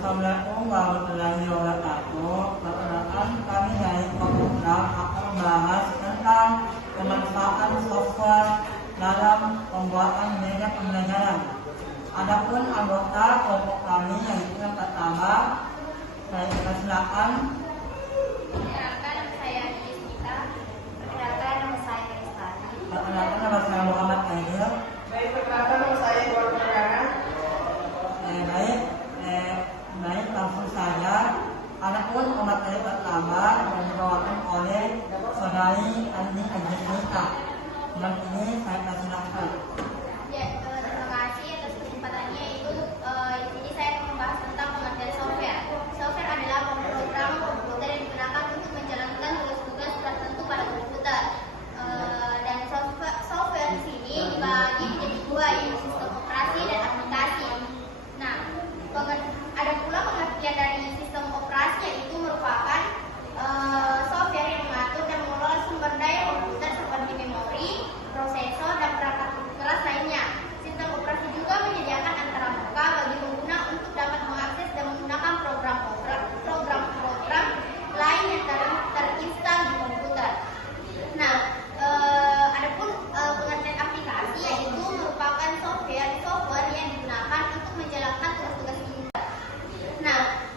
Assalamualaikum warahmatullahi wabarakatuh. Perkenalkan, kami dari program akan membahas tentang pemanfaatan software dalam pembuatan media pembelajaran. Adapun anggota kelompok kami yaitu yang pertama, saya persilakan. Perkenalkan, nama saya Yusmita. Perkenalkan, nama saya Kristani. Perkenalkan, nama saya Muhammad Aidil. Baik, perkenalkan nama saya Iwan Perdana. Baik, langsung saja. Adapun materi pertama yang dibawakan oleh saudari Andi Angelita. Dan ini saya persilakan. Ya, terima kasih atas kesempatannya. Di sini saya akan membahas tentang pengertian software. Software adalah program komputer yang digunakan untuk menjalankan tugas-tugas tertentu pada komputer. Dan software di sini dibagi menjadi dua, yaitu sistem operasi dan aplikasi. Nah, ada pula pengertian dari sistem operasi, yaitu merupakan software yang mengatur dan mengelola sumber daya komputer seperti memori, prosesor, dan perangkat keras lainnya. Sistem operasi juga menyediakan antara muka bagi pengguna untuk dapat mengakses dan menggunakan program-program lain yang terinstal di komputer. Nah, adapun pengertian aplikasi, yaitu merupakan software yang digunakan untuk menjalankan tugas-tugas komputer. Nah,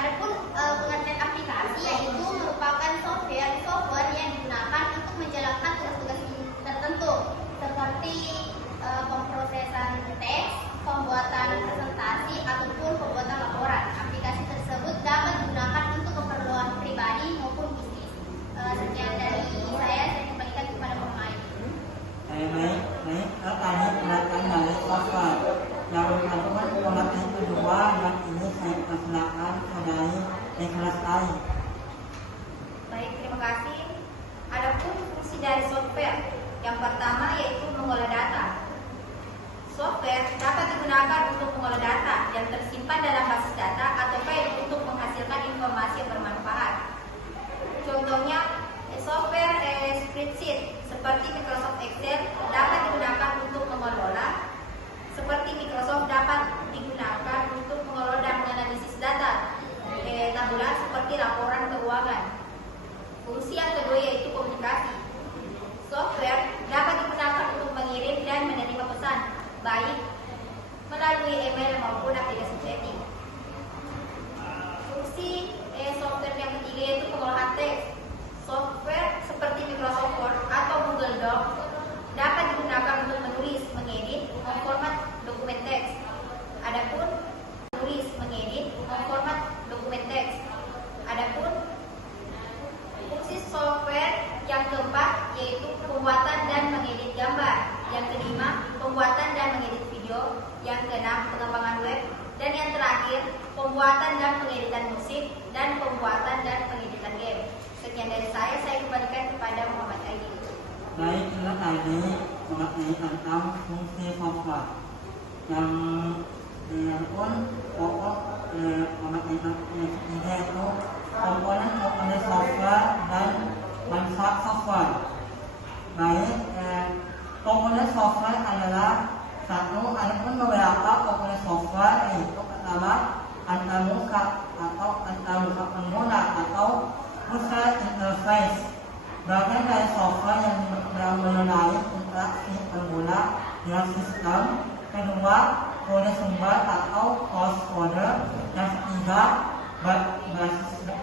adapun pengertian aplikasi, yaitu merupakan software yang digunakan untuk menjalankan tugas-tugas tertentu seperti pemrosesan teks, pembuatan presentasi, ataupun pembuatan laporan. Aplikasi tersebut dapat digunakan untuk keperluan pribadi maupun bisnis. Sekian dari saya kembalikan kepada pemain. Baik. Tadi pengertian dari software. Yang kedua, pengertian kedua yang ini saya persilakan saudari Ikhlas Ali. Baik, terima kasih. Adapun fungsi dari software, yang pertama yaitu mengolah data. Software dapat digunakan untuk mengolah data yang tersimpan dalam basis data atau file untuk menghasilkan informasi yang bermanfaat. Contohnya, software spreadsheet seperti Microsoft Excel dapat digunakan untuk mengelola, seperti Microsoft dapat digunakan untuk mengelola dan menganalisis data tabular seperti laporan keuangan. Fungsi yang kedua yaitu komunikasi. Software dapat digunakan untuk mengirim dan menerima pesan, baik melalui email maupun aplikasi chatting. Fungsi software yang ketiga yaitu pengolahan teks. Software seperti Microsoft Word atau Google Docs dapat digunakan untuk menulis, mengedit, memformat dokumen teks. Adapun fungsi software yang keempat yaitu pembuatan dan mengedit gambar. Yang kelima, pembuatan dan mengedit video. Yang keenam, pengembangan web. Dan yang terakhir, pembuatan dan pengeditan musik dan pembuatan dan pengeditan game. Sekian dari saya kembalikan kepada Muhammad Aidil. Baik, itu tadi mengenai tentang fungsi software. Yang pun pokok mengenai ketiga itu komponen software dan manfaat software. Baik, komponen software adalah satu, adapun beberapa komponen software yaitu pertama antarmuka atau antarmuka pengguna atau user interface. Bagian dari software yang mengenai interaksi pengguna dengan sistem. Kedua, kode sumber atau source code. Yang ketiga,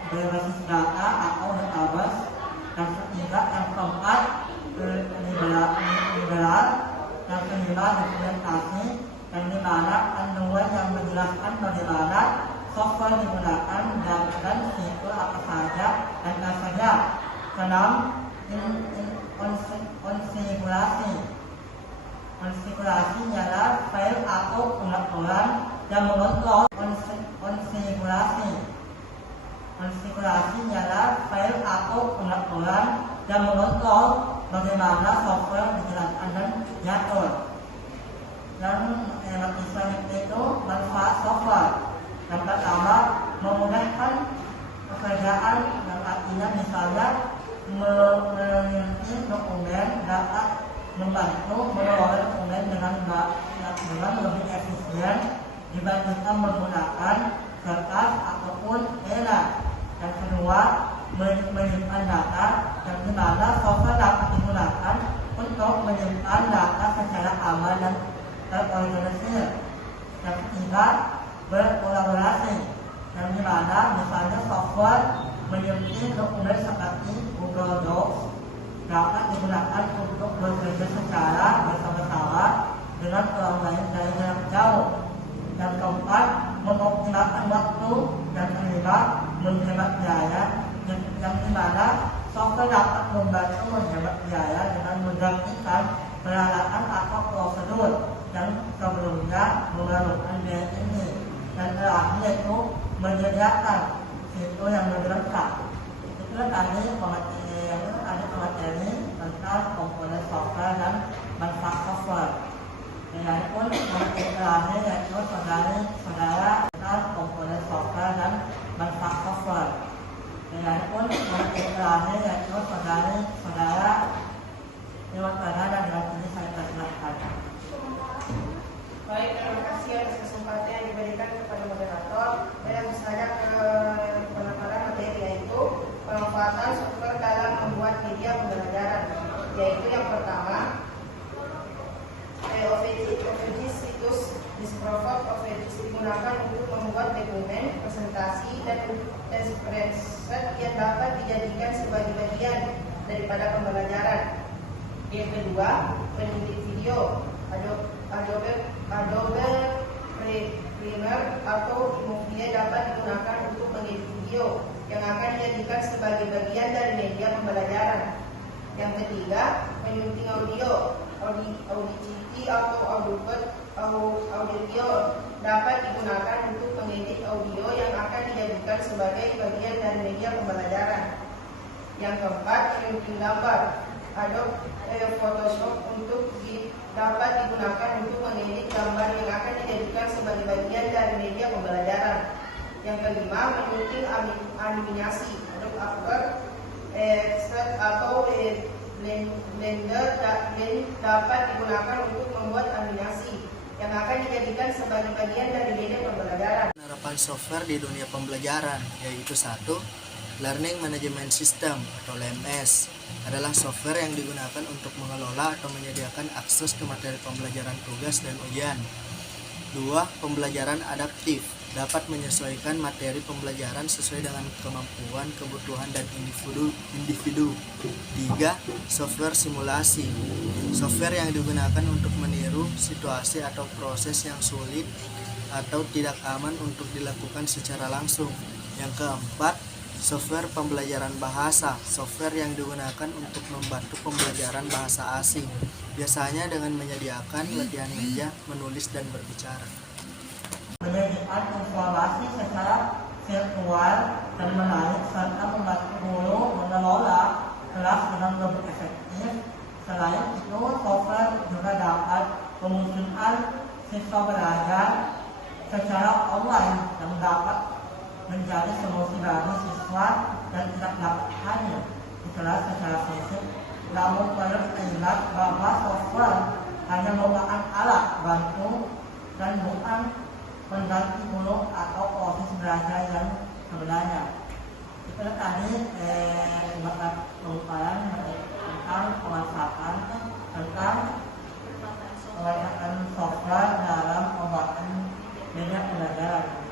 berbasis data atau database. Yang ketiga, yang keempat, liberal. Yang kelima, dokumentasi. Yang dimana panduan yang menjelaskan bagaimana software digunakan dan fitur apa saja dan apa saja. Keenam, konfigurasi. Konfigurasi ialah file atau pengaturan yang mengontrol konfigurasi ialah file atau pengaturan yang mengontrol bagaimana software dijalankan dan diatur. Dan yang selanjutnya itu manfaat software. Yang pertama, memudahkan pekerjaan yang artinya misalnya mengirim dokumen dapat membantu mengelola dokumen dengan lebih efisien dibandingkan menggunakan kertas ataupun pena. Yang kedua, menyimpan data yang dimana software dapat digunakan untuk menyimpan data secara aman dan terorganisir. Yang ketiga, berkolaborasi yang dimana misalnya software menyimpan dokumen seperti Google Docs dapat digunakan untuk bekerja secara bersama-sama dengan orang lain dari jarak jauh. Yang keempat, mengoptimalkan waktu. Yang kelima, menghemat biaya. Yang dimana software dapat membantu menghemat biaya dengan menggantikan peralatan atau prosedur yang sebelumnya memerlukan biaya tinggi. Dan terakhir yaitu menyediakan fitur yang lebih lengkap. Itu tadi materi tentang komponen software dan manfaat software. Dan pun materi terakhir yaitu saudara tentang komponen software dan manfaat software. Dan pun materi terakhir yaitu saudara dan dengan ini saya persilakan. Baik, terima kasih atas kesempatan yang diberikan kepada moderator. Dan langsung saja ke penekanan materi, yaitu pemanfaatan software dalam membuat media pembelajaran. Yaitu yang pertama, OVG situs Discover OVG digunakan untuk membuat dokumen, presentasi, dan spreadsheet yang dapat dijadikan sebagai bagian daripada pembelajaran. Yang kedua, penyidik video. Adobe Premiere atau Movie dapat digunakan untuk mengedit video yang akan dijadikan sebagai bagian dari media pembelajaran. Yang ketiga, menyunting audio. Audacity atau audio dapat digunakan untuk mengedit audio yang akan dijadikan sebagai bagian dari media pembelajaran. Yang keempat, menyunting gambar. Adobe Photoshop dapat digunakan untuk mengedit gambar yang akan dijadikan sebagai bagian dari media pembelajaran. Yang kelima, menyunting animasi. Adobe After Effects atau Blender dapat digunakan untuk membuat animasi yang akan dijadikan sebagai bagian dari media pembelajaran. Penerapan software di dunia pembelajaran yaitu 1. Learning Management System atau LMS adalah software yang digunakan untuk mengelola atau menyediakan akses ke materi pembelajaran tugas dan ujian. 2. Pembelajaran adaptif dapat menyesuaikan materi pembelajaran sesuai dengan kemampuan, kebutuhan, dan individu. 3. Software simulasi. Software yang digunakan untuk meniru situasi atau proses yang sulit atau tidak aman untuk dilakukan secara langsung. Yang keempat, software pembelajaran bahasa. Software yang digunakan untuk membantu pembelajaran bahasa asing, biasanya dengan menyediakan latihan meja, menulis, dan berbicara. Menyediakan informasi secara virtual dan menarik serta membantu guru mengelola kelas dengan lebih efektif. Selain itu, software juga dapat memunculkan siswa belajar secara online yang dapat menjadi solusi bagi siswa dan tidak dapat hanya dikelas secara fisik. Namun perlu diingat bahwa software hanya merupakan alat bantu dan bukan pengganti guru atau proses belajar yang sebenarnya. Itu tadi sebagai pengupayan tentang pemanfaatan software dalam pembuatan media pembelajaran.